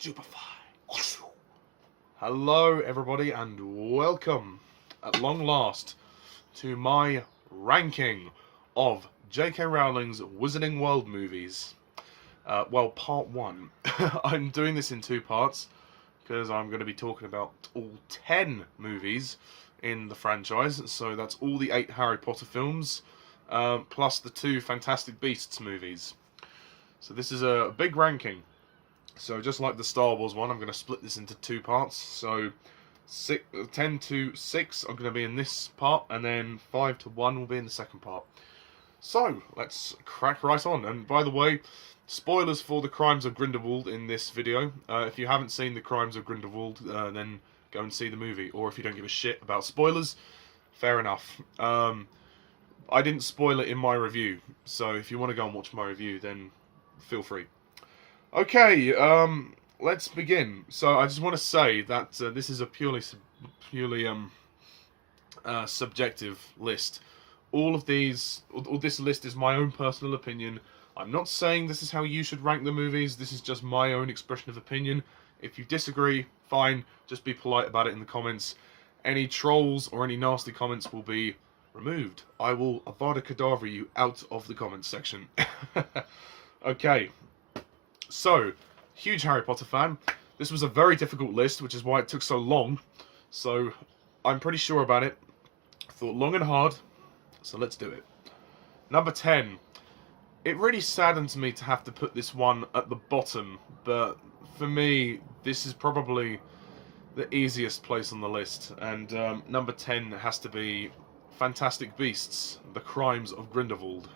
Stupefy. Hello everybody and welcome at long last to my ranking of J.K. Rowling's Wizarding World movies. Well, part 1. I'm doing this in 2 parts because I'm going to be talking about all 10 movies in the franchise. So that's all the 8 Harry Potter films, plus the 2 Fantastic Beasts movies. So this is a big ranking. So just like the Star Wars one, I'm going to split this into 2 parts. So 10 to 6 are going to be in this part, and then 5 to 1 will be in the second part. So let's crack right on. And by the way, spoilers for the Crimes of Grindelwald in this video. If you haven't seen the Crimes of Grindelwald, then go and see the movie. Or if you don't give a shit about spoilers, fair enough. I didn't spoil it in my review, so if you want to go and watch my review, then feel free. Okay, let's begin. So I just want to say that this is a purely subjective list. All this list is my own personal opinion. I'm not saying this is how you should rank the movies. This is just my own expression of opinion. If you disagree, fine. Just be polite about it in the comments. Any trolls or any nasty comments will be removed. I will Avada Kedavra you out of the comments section. Okay. So, huge Harry Potter fan. This was a very difficult list, which is why it took so long. So, I'm pretty sure about it. Thought long and hard. So let's do it. Number 10. It really saddens me to have to put this one at the bottom, but for me, this is probably the easiest place on the list. And number 10 has to be Fantastic Beasts: The Crimes of Grindelwald.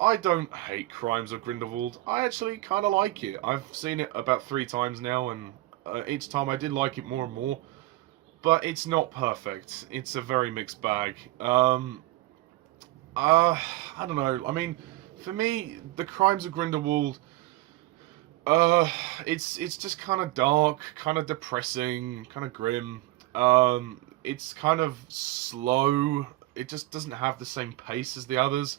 I don't hate Crimes of Grindelwald. I actually kind of like it. I've seen it about 3 times now, and each time I did like it more and more. But it's not perfect. It's a very mixed bag. I don't know. I mean, for me, The Crimes of Grindelwald, it's just kind of dark, kind of depressing, kind of grim. It's kind of slow. It just doesn't have the same pace as the others.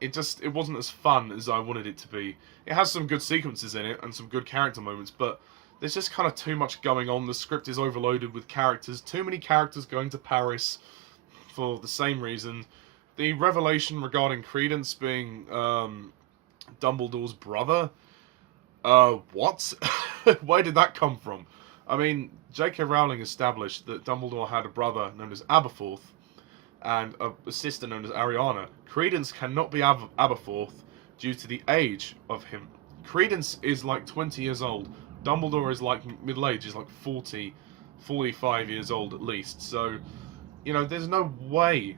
It wasn't as fun as I wanted it to be. It has some good sequences in it and some good character moments, but there's just kind of too much going on. The script is overloaded with characters. Too many characters going to Paris for the same reason. The revelation regarding Credence being Dumbledore's brother. What? Where did that come from? I mean, J.K. Rowling established that Dumbledore had a brother known as Aberforth and a sister known as Ariana. Credence cannot be Aberforth due to the age of him. Credence is like 20 years old. Dumbledore is like middle-aged, is like 40, 45 years old at least. So, you know, there's no way.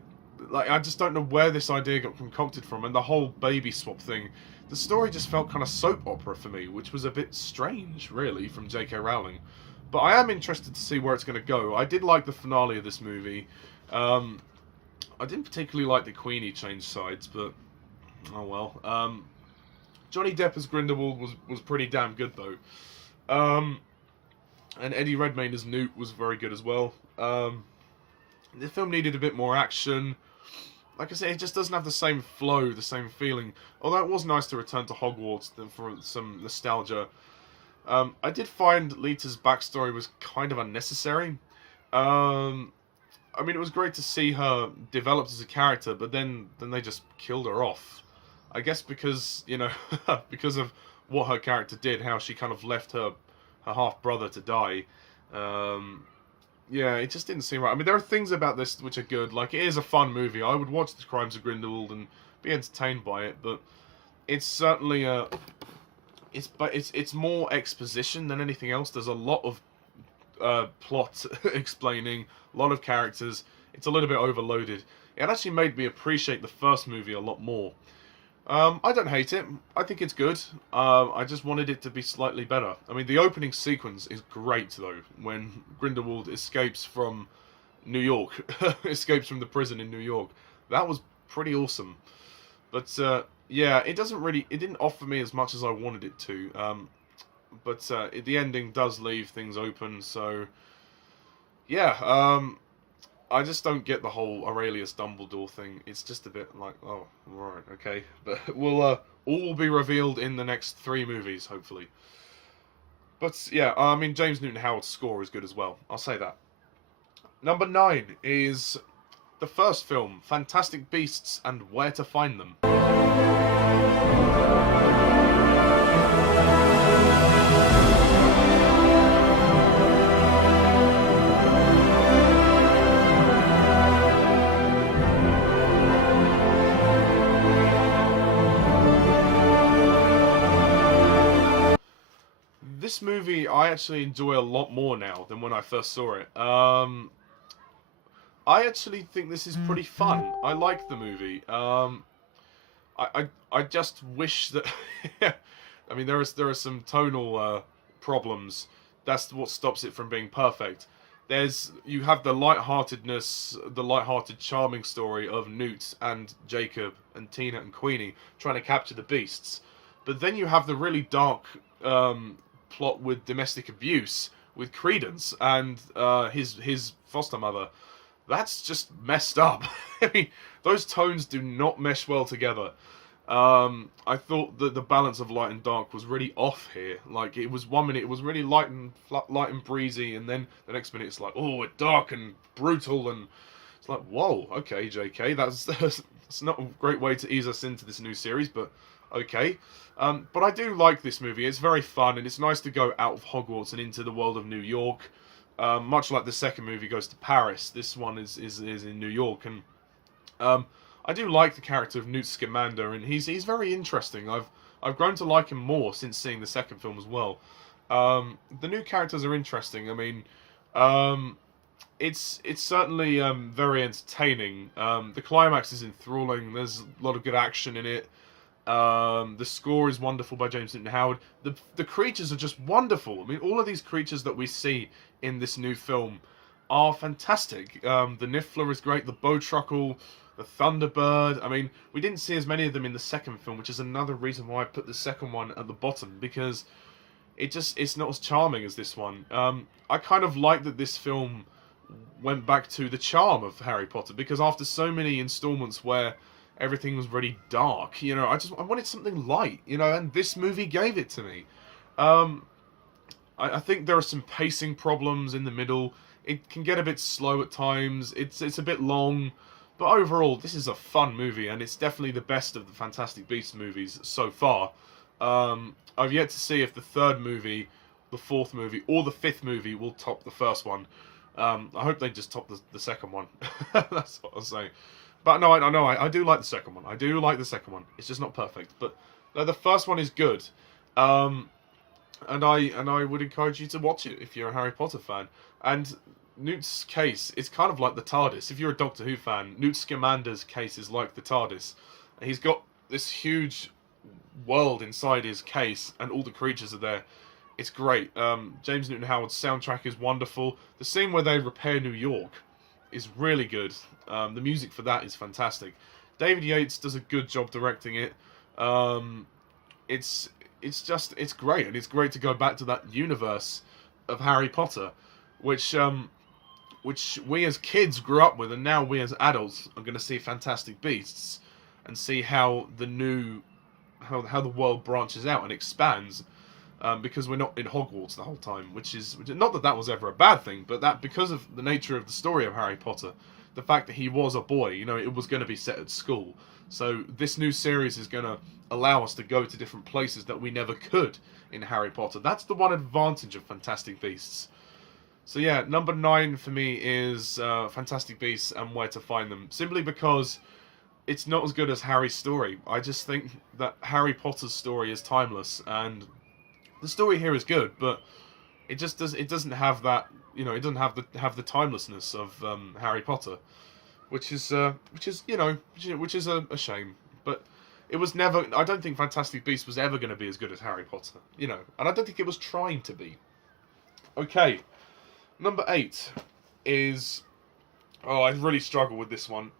Like, I just don't know where this idea got concocted from. And the whole baby swap thing, the story just felt kind of soap opera for me, which was a bit strange, really, from J.K. Rowling. But I am interested to see where it's going to go. I did like the finale of this movie. I didn't particularly like the Queenie change sides, but oh well. Johnny Depp as Grindelwald was pretty damn good though. And Eddie Redmayne as Newt was very good as well. The film needed a bit more action. Like I say, it just doesn't have the same flow, the same feeling. Although it was nice to return to Hogwarts for some nostalgia. I did find Lita's backstory was kind of unnecessary. I mean, it was great to see her developed as a character, but then they just killed her off. I guess because, you know, because of what her character did, how she kind of left her half-brother to die. Yeah, it just didn't seem right. I mean, there are things about this which are good. Like, it is a fun movie. I would watch The Crimes of Grindelwald and be entertained by it, but it's certainly it's more exposition than anything else. There's a lot of plot explaining, a lot of characters. It's a little bit overloaded. It actually made me appreciate the first movie a lot more. I don't hate it. I think it's good. I just wanted it to be slightly better. I mean, the opening sequence is great, though, when Grindelwald escapes from New York, escapes from the prison in New York. That was pretty awesome. But yeah, it didn't offer me as much as I wanted it to. But the ending does leave things open. So yeah, I just don't get the whole Aurelius Dumbledore thing. It's just a bit like, oh, right, okay. But we'll all will be revealed in the next three movies, hopefully. But yeah, I mean, James Newton Howard's score is good as well. I'll say that. Number 9 is the first film, Fantastic Beasts and Where to Find Them. This movie I actually enjoy a lot more now than when I first saw it. I actually think this is pretty fun. I like the movie. I just wish that. I mean, there are some tonal problems. That's what stops it from being perfect. You have the lightheartedness, the lighthearted, charming story of Newt and Jacob and Tina and Queenie trying to capture the beasts, but then you have the really dark plot with domestic abuse with Credence and his foster mother. That's just messed up. I mean, those tones do not mesh well together. I thought that the balance of light and dark was really off here. Like, it was 1 minute it was really light and breezy, and then the next minute it's like, oh, it's dark and brutal, and it's like, whoa, okay, JK, that's not a great way to ease us into this new series, but okay. But I do like this movie. It's very fun, and it's nice to go out of Hogwarts and into the world of New York. Much like the second movie goes to Paris, this one is in New York, and I do like the character of Newt Scamander, and he's very interesting. I've grown to like him more since seeing the second film as well. The new characters are interesting. I mean, it's certainly very entertaining. The climax is enthralling. There's a lot of good action in it. The score is wonderful by James Newton Howard. The creatures are just wonderful. I mean, all of these creatures that we see in this new film are fantastic. The Niffler is great. The Bowtruckle, the Thunderbird. I mean, we didn't see as many of them in the second film, which is another reason why I put the second one at the bottom, because it's not as charming as this one. I kind of like that this film went back to the charm of Harry Potter, because after so many installments where everything was really dark, you know, I wanted something light, you know, and this movie gave it to me. I think there are some pacing problems in the middle. It can get a bit slow at times. It's a bit long, but overall, this is a fun movie, and it's definitely the best of the Fantastic Beasts movies so far. I've yet to see if the third movie, the fourth movie, or the fifth movie will top the first one. I hope they just top the second one. That's what I'll say. But no, I do like the second one. I do like the second one. It's just not perfect, but no, the first one is good. And I would encourage you to watch it if you're a Harry Potter fan. And Newt's case is kind of like the TARDIS. If you're a Doctor Who fan, Newt Scamander's case is like the TARDIS. He's got this huge world inside his case, and all the creatures are there. It's great. James Newton Howard's soundtrack is wonderful. The scene where they repair New York is really good. The music for that is fantastic. David Yates does a good job directing it. It's great, and it's great to go back to that universe of Harry Potter, which we as kids grew up with, and now we as adults are going to see Fantastic Beasts and see how how the world branches out and expands, because we're not in Hogwarts the whole time, which is not that was ever a bad thing, but that because of the nature of the story of Harry Potter, the fact that he was a boy, you know, it was going to be set at school. So this new series is going to allow us to go to different places that we never could in Harry Potter. That's the one advantage of Fantastic Beasts. So yeah, number 9 for me is Fantastic Beasts and Where to Find Them, simply because it's not as good as Harry's story. I just think that Harry Potter's story is timeless, and the story here is good, but it doesn't have that, you know, it doesn't have the timelessness of Harry Potter, which is a shame. But it was never. I don't think Fantastic Beasts was ever going to be as good as Harry Potter, you know, and I don't think it was trying to be. Okay, number 8 is. Oh, I really struggle with this one.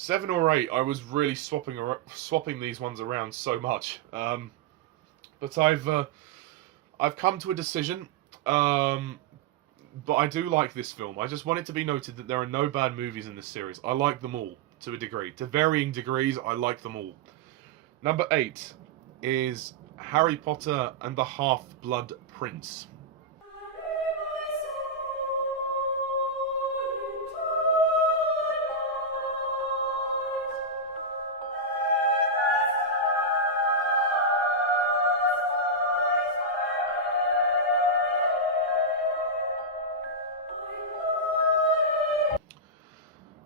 7 or 8, I was really swapping these ones around so much. But I've come to a decision. But I do like this film. I just want it to be noted that there are no bad movies in this series. I like them all to a degree. To varying degrees, I like them all. Number 8 is Harry Potter and the Half-Blood Prince.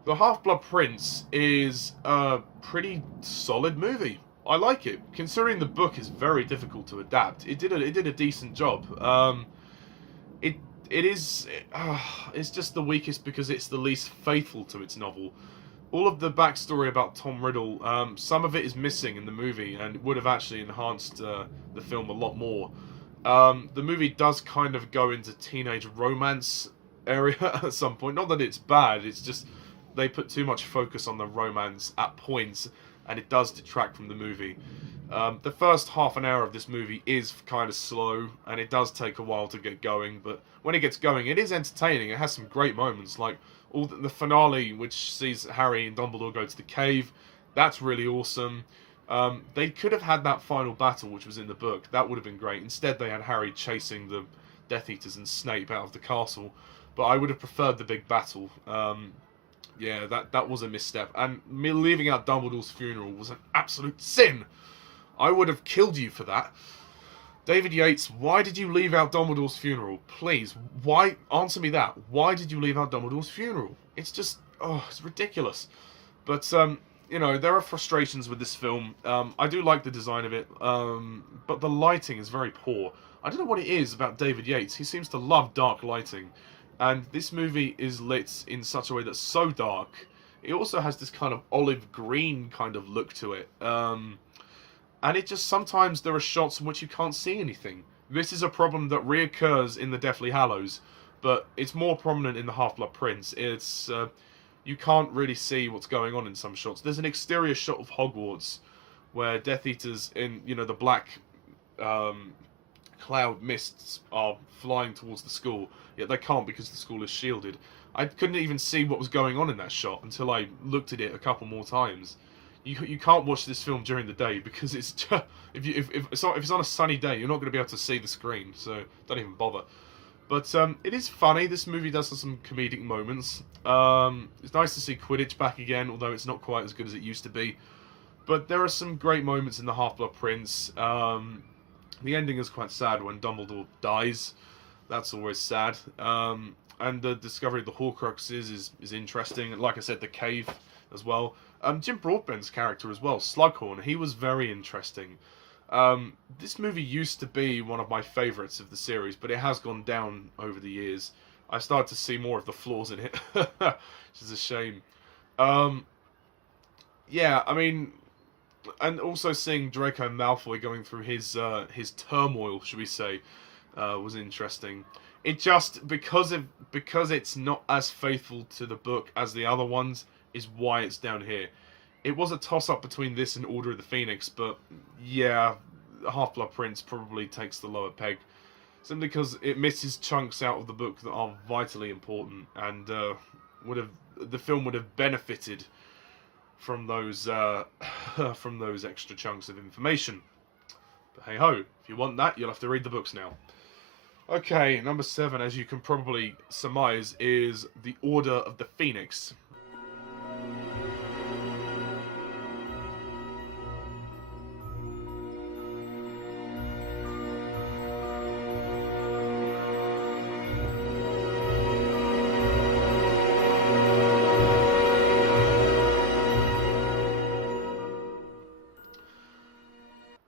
The Half-Blood Prince is a pretty solid movie. I like it, considering the book is very difficult to adapt. It did a decent job. It it is it's just the weakest because it's the least faithful to its novel. All of the backstory about Tom Riddle, some of it is missing in the movie, and would have actually enhanced the film a lot more. The movie does kind of go into teenage romance area at some point. Not that it's bad, it's just they put too much focus on the romance at points, and it does detract from the movie. The first half an hour of this movie is kind of slow, and it does take a while to get going, but when it gets going, it is entertaining. It has some great moments, like all the finale, which sees Harry and Dumbledore go to the cave. That's really awesome. They could have had that final battle, which was in the book. That would have been great. Instead, they had Harry chasing the Death Eaters and Snape out of the castle, but I would have preferred the big battle. Yeah, that was a misstep. And me leaving out Dumbledore's funeral was an absolute sin. I would have killed you for that. David Yates, why did you leave out Dumbledore's funeral? Please, why? Answer me that. Why did you leave out Dumbledore's funeral? It's just, it's ridiculous. But, you know, there are frustrations with this film. I do like the design of it, but the lighting is very poor. I don't know what it is about David Yates. He seems to love dark lighting. And this movie is lit in such a way that's so dark. It also has this kind of olive green kind of look to it. And it just, sometimes there are shots in which you can't see anything. This is a problem that reoccurs in the Deathly Hallows, but it's more prominent in the Half-Blood Prince. It's, you can't really see what's going on in some shots. There's an exterior shot of Hogwarts, where Death Eaters in, you know, the black cloud mists are flying towards the school, yet they can't because the school is shielded. I couldn't even see what was going on in that shot until I looked at it a couple more times. You can't watch this film during the day because it's just, if it's on a sunny day, you're not going to be able to see the screen, so don't even bother. But it is funny. This movie does have some comedic moments. It's nice to see Quidditch back again, although it's not quite as good as it used to be. But there are some great moments in the Half-Blood Prince. The ending is quite sad when Dumbledore dies. That's always sad. And the discovery of the Horcruxes is interesting. Like I said, the cave as well. Jim Broadbent's character as well, Slughorn, he was very interesting. This movie used to be one of my favourites of the series, but it has gone down over the years. I started to see more of the flaws in it, which is a shame. Yeah, I mean, and also seeing Draco Malfoy going through his turmoil, should we say, was interesting. It just, because it's not as faithful to the book as the other ones, is why it's down here. It was a toss-up between this and Order of the Phoenix, but yeah, Half-Blood Prince probably takes the lower peg, simply because it misses chunks out of the book that are vitally important, and the film would have benefited from those from those extra chunks of information. But hey ho, if you want that, you'll have to read the books now. Okay, number 7, as you can probably surmise, is The Order of the Phoenix.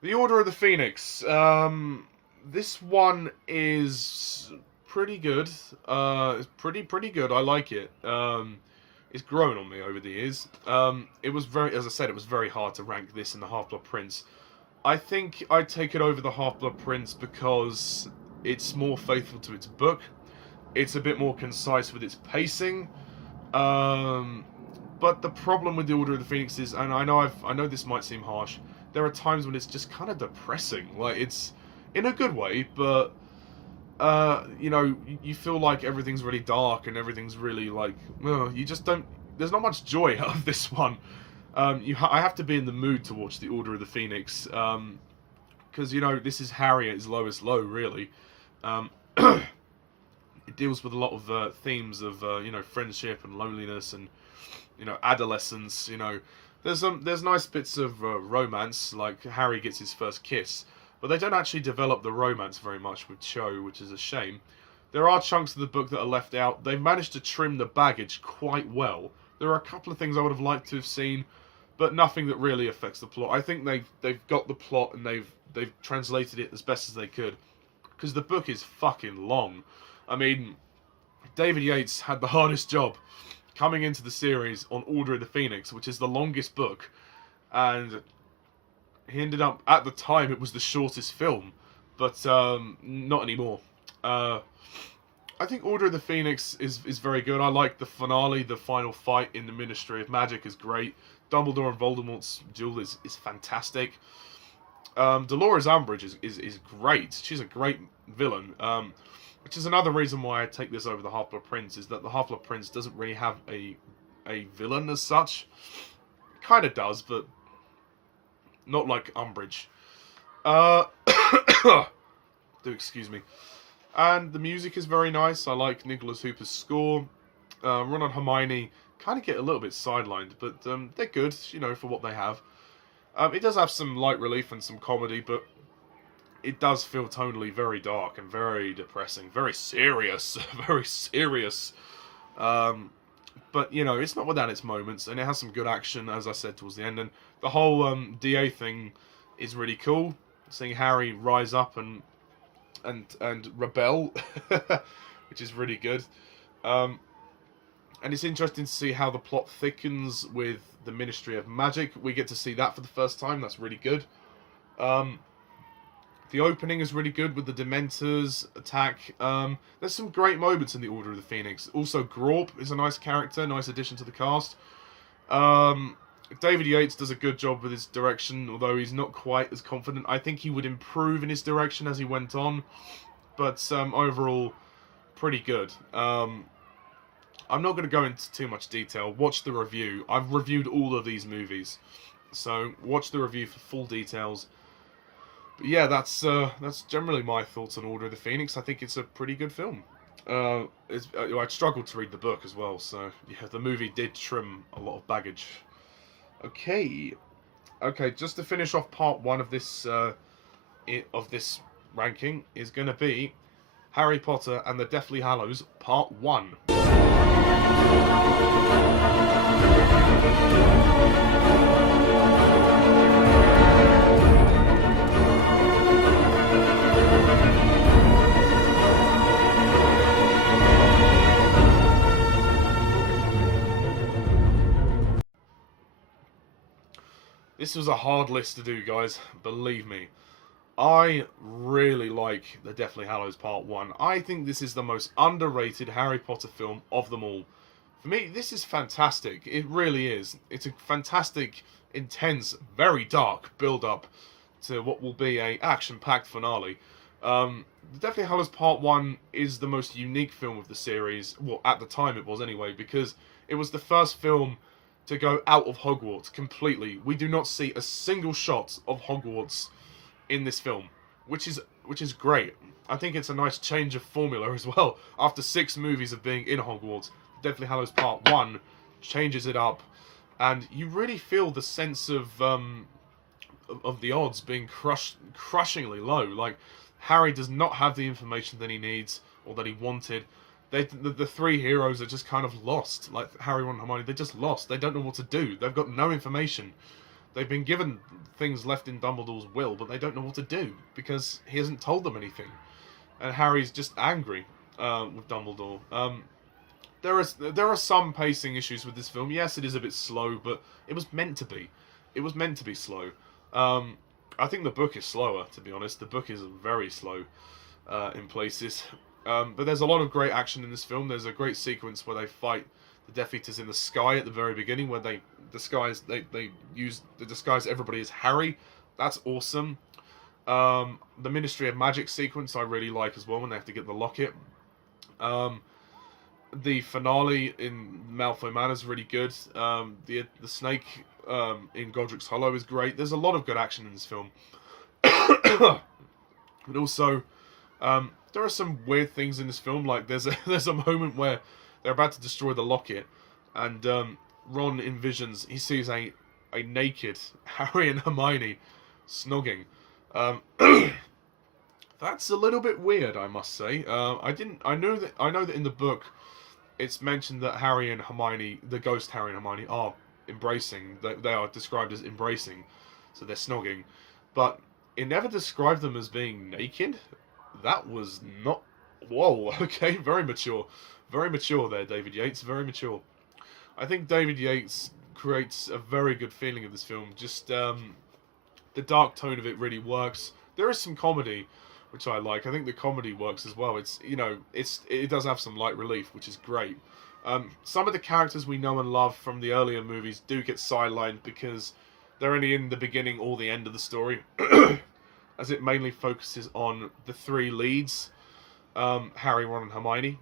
The Order of the Phoenix. This one is pretty good. It's pretty good. I like it. It's grown on me over the years. It was very, as I said, it was very hard to rank this in the Half-Blood Prince. I think I'd take it over the Half-Blood Prince because it's more faithful to its book. It's a bit more concise with its pacing. But the problem with the Order of the Phoenix is, and I know this might seem harsh, there are times when it's just kind of depressing. Like, it's in a good way, but you know, you feel like everything's really dark and everything's really like, you just don't. There's not much joy out of this one. I have to be in the mood to watch the Order of the Phoenix, because you know this is Harry at his lowest low, really. Um, it deals with a lot of themes of you know, friendship and loneliness and, you know, adolescence. You know, there's nice bits of romance, like Harry gets his first kiss, but they don't actually develop the romance very much with Cho, which is a shame. There are chunks of the book that are left out. They've managed to trim the baggage quite well. There are a couple of things I would have liked to have seen, but nothing that really affects the plot. I think they've got the plot and they've translated it as best as they could, because the book is fucking long. I mean, David Yates had the hardest job coming into the series on Order of the Phoenix, which is the longest book, and he ended up, at the time, it was the shortest film, but not anymore. I think Order of the Phoenix is very good. I like the finale, the final fight in the Ministry of Magic is great. Dumbledore and Voldemort's duel is fantastic. Dolores Umbridge is great. She's a great villain. Which is another reason why I take this over the Half-Blood Prince, is that the Half-Blood Prince doesn't really have a villain as such. Kind of does, but not like Umbridge. Do excuse me. And the music is very nice. I like Nicholas Hooper's score. Ron and Hermione kind of get a little bit sidelined, but they're good, you know, for what they have. It does have some light relief and some comedy, but it does feel tonally very dark and very depressing, very serious, very serious. But, you know, it's not without its moments, and it has some good action, as I said, towards the end. And the whole DA thing is really cool, seeing Harry rise up and rebel, which is really good. And it's interesting to see how the plot thickens with the Ministry of Magic. We get to see that for the first time. That's really good. The opening is really good with the Dementors attack. There's some great moments in the Order of the Phoenix. Also, Grawp is a nice character, nice addition to the cast. David Yates does a good job with his direction, although he's not quite as confident. I think he would improve in his direction as he went on, but overall, pretty good. I'm not going to go into too much detail. Watch the review. I've reviewed all of these movies, so watch the review for full details. But yeah, that's generally my thoughts on Order of the Phoenix. I think it's a pretty good film. I struggled to read the book as well, so yeah, the movie did trim a lot of baggage. Okay, just to finish off part one of this ranking is going to be Harry Potter and the Deathly Hallows Part 1. This was a hard list to do, guys, believe me. I really like The Deathly Hallows Part 1. I think this is the most underrated Harry Potter film of them all. For me, this is fantastic. It really is. It's a fantastic, intense, very dark build-up to what will be a action-packed finale. The Deathly Hallows Part 1 is the most unique film of the series. Well, at the time it was anyway, because it was the first film to go out of Hogwarts completely. We do not see a single shot of Hogwarts in this film, which is great. I think it's a nice change of formula as well. After 6 movies of being in Hogwarts, Deathly Hallows Part 1 changes it up, and you really feel the sense of the odds being crushingly low. Like, Harry does not have the information that he needs or that he wanted. The 3 heroes are just kind of lost. Like Harry, Ron, and Hermione, they're just lost. They don't know what to do. They've got no information. They've been given things left in Dumbledore's will, but they don't know what to do because he hasn't told them anything. And Harry's just angry with Dumbledore. There are some pacing issues with this film. Yes, it is a bit slow, but it was meant to be. It was meant to be slow. I think the book is slower, to be honest. The book is very slow in places. But there's a lot of great action in this film. There's a great sequence where they fight the Death Eaters in the sky at the very beginning, where they use the disguise everybody as Harry. That's awesome. The Ministry of Magic sequence I really like as well, when they have to get the locket. The finale in Malfoy Manor is really good. The snake in Godric's Hollow is great. There's a lot of good action in this film. But also, there are some weird things in this film. Like there's a moment where they're about to destroy the locket, and Ron envisions, he sees a naked Harry and Hermione snogging. That's a little bit weird, I must say. I know that in the book, it's mentioned that Harry and Hermione, the ghost Harry and Hermione, are embracing. They are described as embracing, so they're snogging. But it never described them as being naked. That was not... Whoa, okay, very mature. Very mature there, David Yates, very mature. I think David Yates creates a very good feeling of this film. Just, the dark tone of it really works. There is some comedy, which I like. I think the comedy works as well. It's, you know, it does have some light relief, which is great. Some of the characters we know and love from the earlier movies do get sidelined because they're only in the beginning or the end of the story, as it mainly focuses on the three leads, Harry, Ron, and Hermione,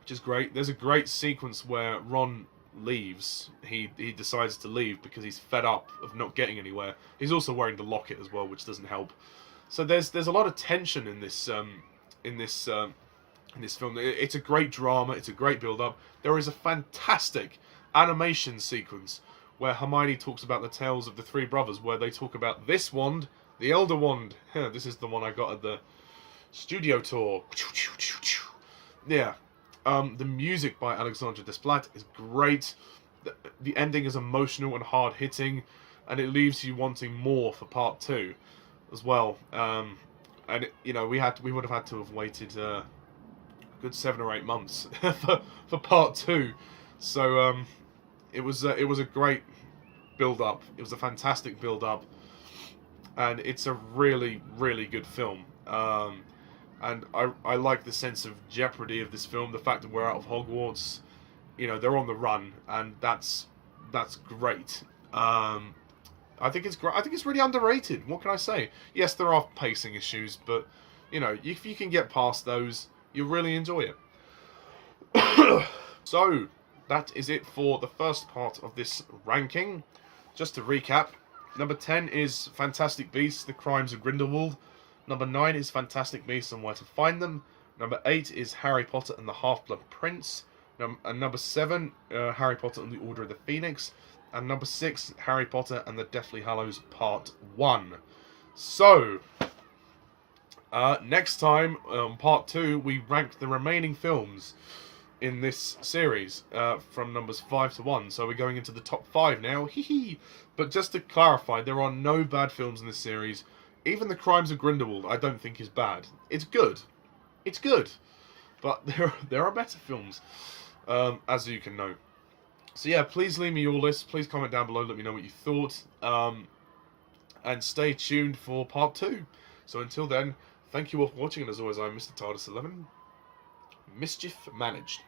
which is great. There's a great sequence where Ron leaves. He decides to leave because he's fed up of not getting anywhere. He's also wearing the locket as well, which doesn't help. So there's a lot of tension in this film. It's a great drama. It's a great build-up. There is a fantastic animation sequence where Hermione talks about the tales of the three brothers, where they talk about this wand, the Elder Wand. This is the one I got at the studio tour. Yeah. The music by Alexandre Desplat is great. The ending is emotional and hard-hitting, and it leaves you wanting more for part 2 as well. And you know, we would have had to have waited a good 7 or 8 months for part 2. So it was a great build-up. It was a fantastic build-up, and it's a really, really good film. And I like the sense of jeopardy of this film. The fact that we're out of Hogwarts, you know, they're on the run, and that's great. I think it's great. I think it's really underrated. What can I say? Yes, there are pacing issues, but you know, if you can get past those, you'll really enjoy it. So that is it for the first part of this ranking. Just to recap, number 10 is Fantastic Beasts: The Crimes of Grindelwald. Number 9 is Fantastic Beasts and Where to Find Them. Number 8 is Harry Potter and the Half-Blood Prince. And number 7, Harry Potter and the Order of the Phoenix. And number 6, Harry Potter and the Deathly Hallows Part 1. So, next time, Part 2, we rank the remaining films in this series from numbers 5 to 1. So we're going into the top 5 now. Hee. But just to clarify, there are no bad films in this series. Even The Crimes of Grindelwald, I don't think is bad. It's good. It's good. But there are better films, as you can know. So yeah, please leave me your list. Please comment down below. Let me know what you thought. And stay tuned for part 2. So until then, thank you all for watching. And as always, I'm Mr. TARDIS11. Mischief managed.